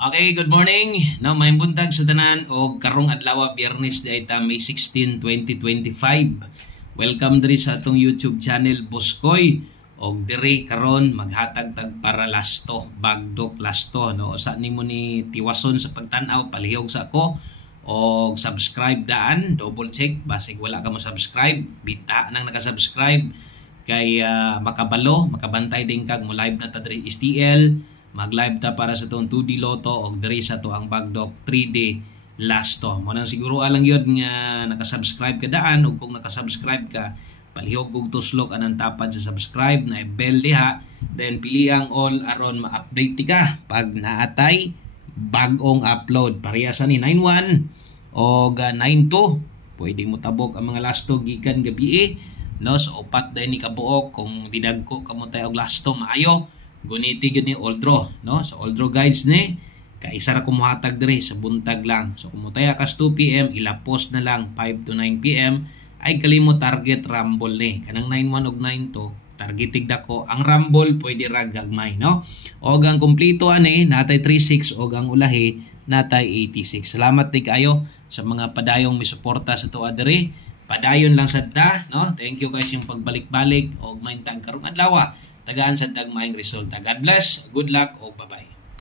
Okay, good morning. No, may buntag sa tanan o karong adlaw Biyernes day ta May 16, 2025. Welcome diri sa atong YouTube channel Boskoy og diri karon maghatag tag para lasto, bagdok lasto no. Usa nimo ni tiwason sa pagtan-aw palihog sa ako og subscribe daan, double check basig wala ka mo subscribe, bita nang naka-subscribe kay makabalo, makabantay din kag mo live na ta diri STL. Mag-live ta para sa itong 2D Lotto o diri sa ito ang bagdok 3D Lasto. Muna siguro alang yun nga nakasubscribe ka daan o kung nakasubscribe ka, palihog og tuslok anang tapad sa subscribe na bell diha. Then pili ang all aron ma-update ka pag naatay bagong upload. Parehasa ni 91 o 92. Pwede mo tabok ang mga lasto gikan gabi no? So upat dahil ni kabuok kung dinagko kamo tayo og lasto maayo. Guniti gud ni all draw no, so all draw guides ni kaisa ra kumuhatag diri sa buntag lang. So kung mutaya kas 2 PM ilapos na lang 5 to 9 PM ay kalimot target rumble ni kanang 91 og 92 targetig dako ang rumble pwede ra gagmay no. Og ang kompleto ani natay 36 og ang ulahi natay 86. Salamat ti kayo sa mga padayong misuporta sa tuwa diri. Padayon lang sadta no. Thank you guys yung pagbalik-balik og maintag karong adlaw tagaan sa dagmaing resulta. God bless, good luck, o bye-bye.